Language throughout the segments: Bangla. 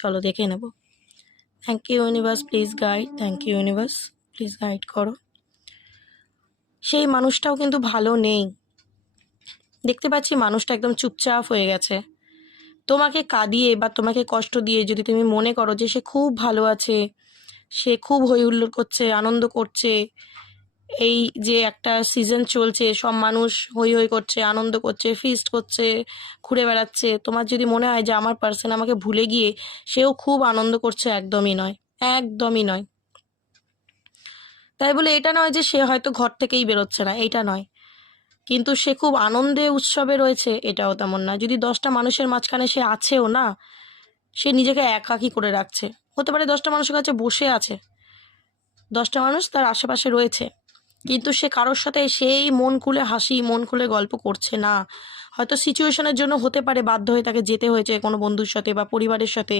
চলো দেখে নেব। Thank you universe, please guide. Thank you universe, please guide করো। সেই মানুষটাও কিন্তু ভালো নেই, দেখতে পাচ্ছি মানুষটা একদম চুপচাপ হয়ে গেছে। তোমাকে কাঁদিয়ে বা তোমাকে কষ্ট দিয়ে যদি তুমি মনে করো যে সে খুব ভালো আছে, সে খুব হই হুল্লোড় করছে, আনন্দ করছে, এই যে একটা সিজন চলছে, সব মানুষ হই হই করছে, আনন্দ করছে, ফিস্ট করছে, ঘুরে বেড়াচ্ছে, তোমার যদি মনে হয় যে আমার পার্সন আমাকে ভুলে গিয়ে সেও খুব আনন্দ করছে, একদমই নয়, একদমই নয়। তাই বলে এটা নয় যে সে হয়তো ঘর থেকেই বেরোচ্ছে না, এটা নয়, কিন্তু সে খুব আনন্দে উৎসবে রয়েছে এটাও তেমন না। যদি 10টা মানুষের মাঝখানে সে আছেও না, সে নিজেকে একাকী করে রাখছে। হতে পারে 10টা মানুষের কাছে বসে আছে, 10টা মানুষ তার আশেপাশে রয়েছে, কিন্তু সে কারোর সাথে সেই মন খুলে হাসি, মন খুলে গল্প করছে না। হয়তো সিচুয়েশনের জন্য হতে পারে বাধ্য হয়ে তাকে যেতে হয়েছে কোনো বন্ধুর সাথে বা পরিবারের সাথে,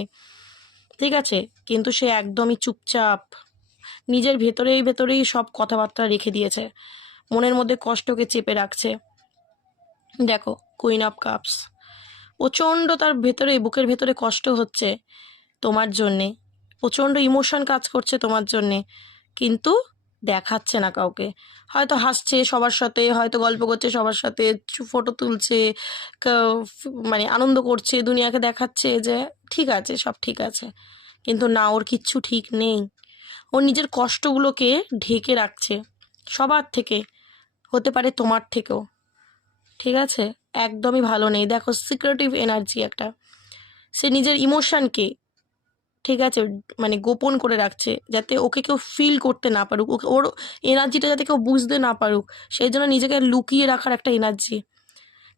ঠিক আছে, কিন্তু সে একদমই চুপচাপ, নিজের ভেতরেই ভেতরেই সব কথাবার্তা রেখে দিয়েছে, মনের মধ্যে কষ্টকে চেপে রাখছে। দেখো, কুইন অফ কাপস, প্রচণ্ড তার ভেতরে, বুকের ভেতরে কষ্ট হচ্ছে তোমার জন্যে, প্রচণ্ড ইমোশন কাজ করছে তোমার জন্যে, কিন্তু দেখাচ্ছে না কাউকে। হয়তো হাসছে সবার সাথে, হয়তো গল্প করছে সবার সাথে, ফটো তুলছে, মানে আনন্দ করছে, দুনিয়াকে দেখাচ্ছে যে ঠিক আছে, সব ঠিক আছে, কিন্তু না, ওর কিচ্ছু ঠিক নেই। ও নিজের কষ্টগুলোকে ঢেকে রাখছে সবার থেকে, হতে পারে তোমার থেকেও, ঠিক আছে, একদমই ভালো নেই। দেখো, সিক্রেটিভ এনার্জি একটা, সে নিজের ইমোশনকে, ঠিক আছে, মানে গোপন করে রাখছে, যাতে ওকে কেউ ফিল করতে না পারুক, ওকে ওর এনার্জিটা যাতে কেউ বুঝতে না পারুক, সেই জন্য নিজেকে লুকিয়ে রাখার একটা এনার্জি,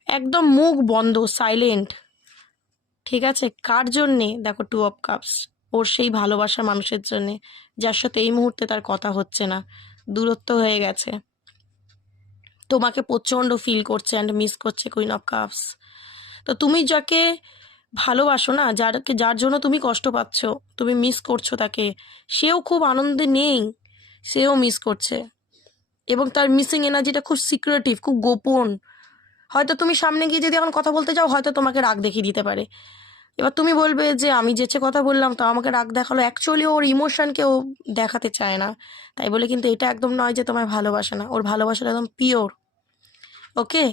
একদম মুখ বন্ধ, সাইলেন্ট, ঠিক আছে। কার জন্যে? দেখো, 2 অফ কাপস, ওর সেই ভালোবাসার মানুষের জন্যে, যার সাথে এই মুহূর্তে তার কথা হচ্ছে না, দূরত্ব হয়ে গেছে, তোমাকে প্রচণ্ড ফিল করছে অ্যান্ড মিস করছে, কুইন অফ কাপস। তো তুমি যাকে ভালোবাসো না, যার জন্য তুমি কষ্ট পাচ্ছ, তুমি মিস করছো তাকে, সেও খুব আনন্দে নেই, সেও মিস করছে, এবং তার মিসিং এনার্জিটা খুব সিক্রেটিভ, খুব গোপন। হয়তো তুমি সামনে গিয়ে যদি এখন কথা বলতে যাও, হয়তো তোমাকে রাগ দেখিয়ে দিতে পারে। এবার তুমি বলবে যে আমি যেচে কথা বললাম তো আমাকে রাগ দেখালো, অ্যাকচুয়ালি ওর ইমোশনকে ও দেখাতে চায় না, তাই বলে কিন্তু এটা একদম নয় যে তোমায় ভালোবাসে না, ওর ভালোবাসাটা একদম পিওর। ওকে,